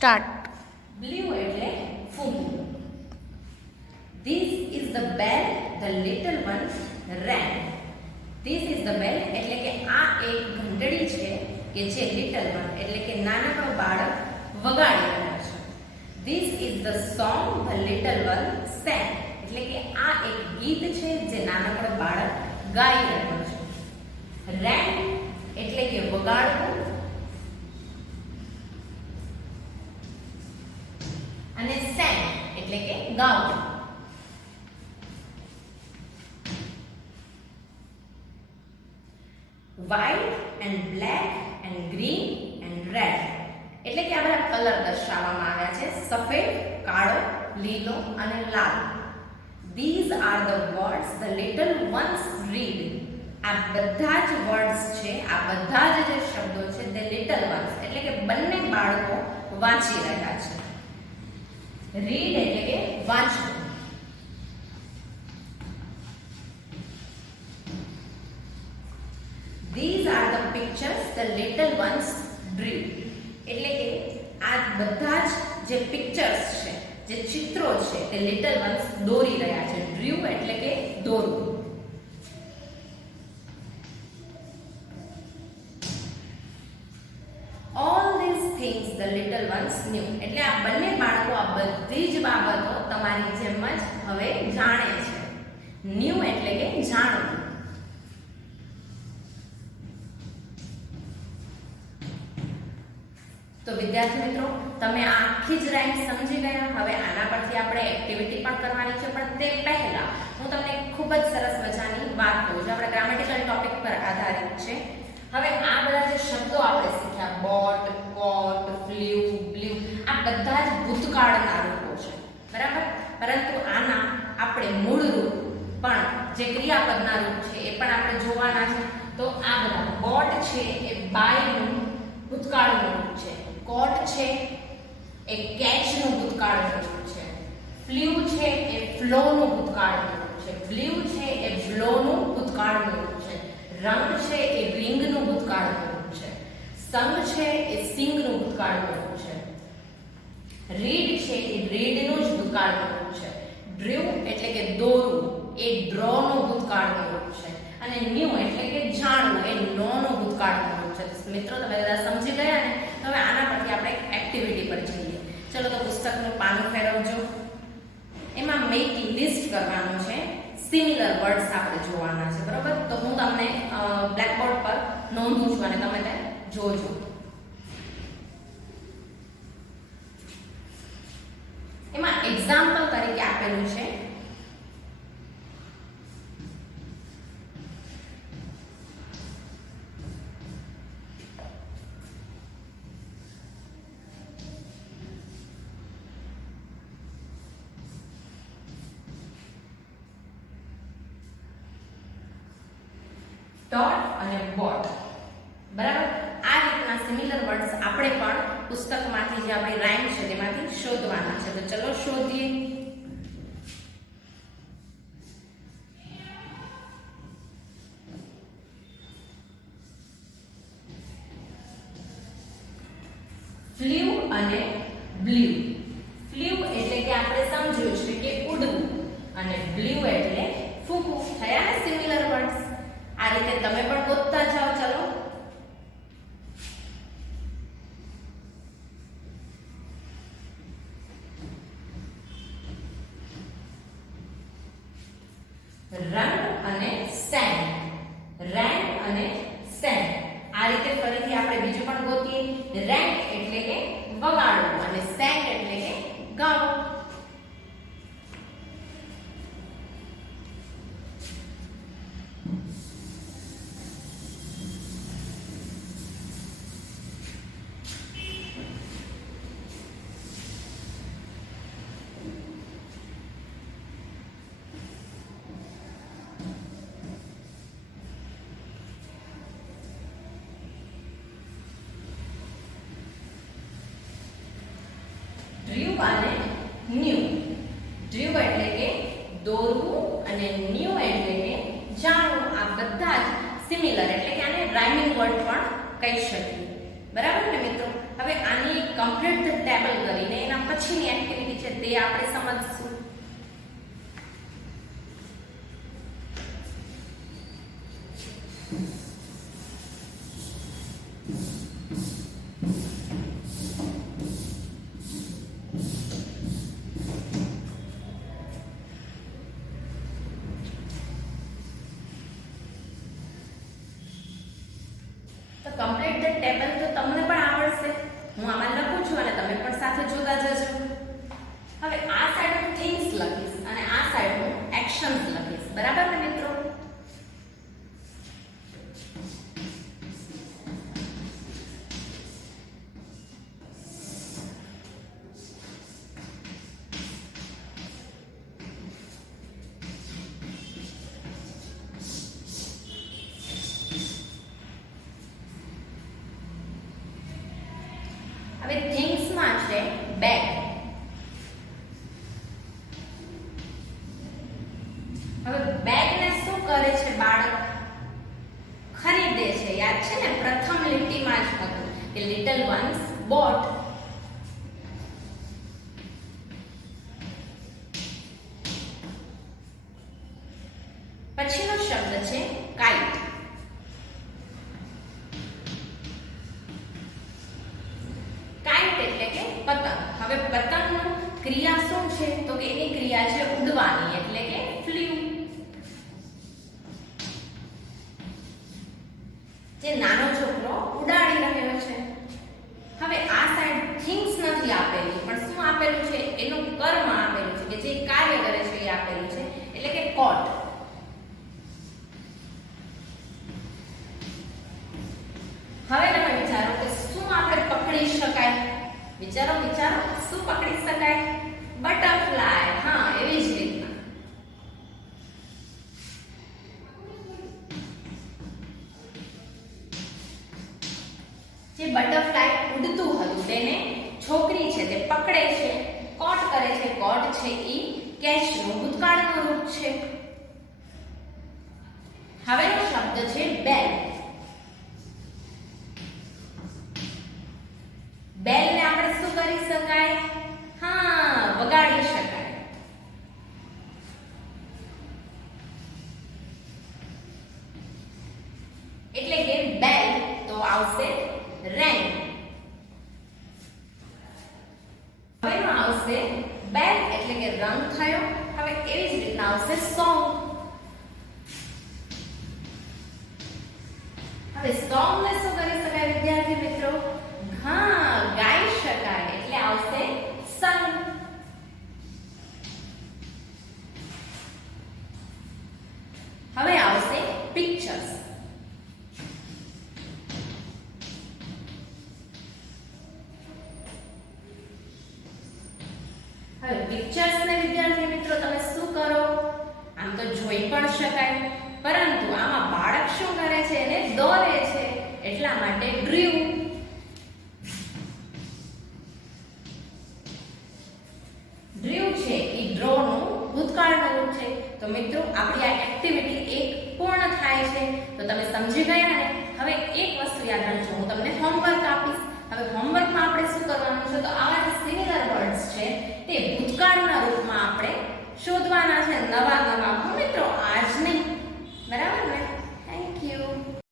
Start. Blew એટલે ફૂંક્યું. This is the bell the little one rang. This is the bell એટલે કે આ એક ઘંટડી છે કે જે little one એટલે કે નાનકડો બાળક વગાડી રહ્યા છે. This is the song the little one sang એટલે કે આ એક ગીત છે જે નાનકડો બાળક ગાઈ રહ્યો છે. Rang એટલે કે વગાડવું અને sang એટલે કે ગાવું. White and black and green and red એટલે કે આ બધા કલર દર્શાવવામાં આવ્યા છે. સફેદ, કાળો, લીલો અને લાલ. These are the words the little ones read. આ બધા જ વર્ડ્સ છે, આ બધા જ જે શબ્દો છે the little ones એટલે કે બંને બાળકો વાંચી રહ્યા છે. રીડ એટલે કે વાંચવું. These are the pictures the little ones drew એટલે કે આ બધા જ જે પિક્ચર્સ છે, જે ચિત્રો છે તે little ones દોરી રહ્યા છે. drew એટલે કે દોરવું. All these things the little ones knew એટલે આ બંને બાળકો આ બધી જ બાબતો તમારી જેમ જ હવે જાણે છે. knew એટલે કે જાણવું. તો વિદ્યાર્થી મિત્રો, તમે આ આખી જ રાઇમ સમજી ગયા. હવે આના પરથી આપણે એક્ટિવિટી પણ કરવાની છે, પણ તે પહેલા હું તમને ખૂબ જ સરસ મજાની વાત કહું છું. આપણે ગ્રામેટિકલ ટોપિક પર આધારિત છે. હવે આ બધા જે શબ્દો આપણે શીખ્યા, બોટ, કોટ, ફ્લ્યુ, બ્લ્યુ, આ બધા જ ભૂતકાળના રૂપો છે, બરાબર. પરંતુ આના આપણે મૂળ રૂપ પણ જે ક્રિયાપદના રૂપ છે એ પણ આપણે જોવાના છે. તો આ બધા બોટ છે એ બાયનું ભૂતકાળનું રૂપ છે. કોટ છે એ કેચનું ભૂતકાળનું રૂપ છે. ફ્લ્યુ છે એ ફ્લોનું ભૂતકાળનું રૂપ છે. બ્લ્યુ છે એ બ્લોનું ભૂતકાળનું રૂપ છે. રંગ છે એ રિંગનું ભૂતકાળનું રૂપ છે. સંગ છે એ સિંગનું ભૂતકાળનું રૂપ છે. રીડ છે એ રીડનું જ ભૂતકાળનું રૂપ છે. ડ્રીવ એટલે કે દોરવું એ ડ્રોનું ભૂતકાળનું રૂપ છે. અને ન્યુ એટલે કે જાણવું એ નોનું ભૂતકાળનું રૂપ છે. મિત્રો, તમે બધા સમજી ગયા ને? હવે આના પરથી આપણે એક્ટિવિટી પર જઈએ. ચલો તો પુસ્તકનું પાનું ફેરવજો. એમાં મેક લિસ્ટ કરવાનું છે. સિમિલર વર્ડ્સ આપણે જોવાના છે, બરોબર. તો હું તમને બ્લેકબોર્ડ પર નોંધું છું અને તમે તે જોજો. એમાં એક્ઝામ્પલ તરીકે આપેલું છે ડોટ અને બોટ, બરાબર. આ રીતના સિમિલર વર્ડ્સ આપણે પણ પુસ્તકમાંથી જે આપણી રાઇમ છે તેમાંથી શોધવાના છે. તો ચલો શોધીએ. ફ્લ્યુ અને બ્લ્યુ. ફ્લ્યુ એટલે કે આપણે સમજ્યું છે કે ઉડવું, અને બ્લ્યુ એટલે ફૂંકવું. થયા ને સિમિલર વર્ડ્સ? આ રીતે તમે પણ ગોતતા જાઓ. ચલો રંગ અને સેન્ડ. રેંગ અને સેન્ડ. આ રીતે ફરીથી આપણે બીજું પણ ગોતીએ. રેંગ એટલે કે વગાડવું અને સેન્ડ એટલે કે ગાવું. ડ્રીવ અને ન્યુ. ડ્રીવ એટલે કે દોરવું અને ન્યુ એટલે કે જાણવું. આ બધા જ સિમિલર એટલે કે આને રાઇમિંગ વર્ડ પણ કહી શકીએ, બરાબર ને મિત્રો. હવે આની કમ્પ્લીટ ટેબલ પછીની એક્ટિવિટી છે તે આપણે સમજશું. તો કમ્પ્લીટ ધ ટેબલ તો તમને પણ આવડશે. હું આમાં લખું છું અને તમે પણ સાથે જોતા જજો. હવે આ સાઈડ હું થિંગ્સ લખીશ અને આ સાઈડ હું એક્શન્સ લખીશ. બરાબર ને મિત્રો? હવે થિંગ્સ માં છે બેગ. હવે બેગ ને શું કરે છે બાળક? ખરીદે છે. યાદ છે ને પ્રથમ લીટીમાં જ હતું કે લિટલ વન્સ બોટ. પછીનો શબ્દ છે કાઇટ. પતંગ. હવે પતંગનું ક્રિયા શું છે? તો કે એની ક્રિયા છે ઉડવાની, એટલે કે ફ્લ્યુ. જે નાનો છોકરો ઉડાડી રહ્યો છે. હવે આ સાઈડ થિંગ્સ નથી આપેલી, પણ શું આપેલું છે? એનું કર્મ આપેલું છે કે જે કાર્ય કરે છે એ આપેલું છે, એટલે કે કોટ. હવે તમે વિચારો કે શું આપણે પકડી શકાય? વિચારો શું પકડી શકાય? બટરફ્લાય. હા, એવી જ રીતના જે બટરફ્લાય ઉડતું હતું તેને છોકરી છે તે પકડે છે, કોટ કરે છે. કોટ છે ઈ કેચનું ભૂતકાળનું રૂપ છે. હવેનો શબ્દ છે બેલ. બેલ ને આપણે શું કરી શકાય? હા, વગાડી શકાય. એટલે કે બેલ તો આવશે રેન. હવેનો આવશે બેલ એટલે કે રંગ થયો. હવે એવી જ રીતના આવશે સોંગ. હવે સોંગ ને શું કરી શકાય વિદ્યાર્થી મિત્રો? હા, ગાઈ શકાય. એટલે આવશે sung. હવે આવશે pictures. હવે પિક્ચર્સ ને વિદ્યાર્થી મિત્રો તમે શું કરો? આમ તો જોઈ પણ શકાય, પરંતુ આમાં બાળક શું કરે છે? એને દોરે છે, એટલા માટે ડ્રીવ. ડ્રીવ છે એ ડ્રો નું ભૂતકાળનું રૂપ છે. તો મિત્રો આપણી આ એક્ટિવિટી એક પૂર્ણ થાય છે. તો તમે સમજી ગયા ને? હવે એક વસ્તુ યાદ રાખજો, હું તમને હોમવર્ક આપીશ. હવે હોમવર્કમાં આપણે શું કરવાનું છે? તો આવા જે સિમિલર વર્ડ્સ છે તે ભૂતકાળના રૂપમાં આપણે શોધવાના છે. નવા મિત્રો આજ નહીં. બરાબર?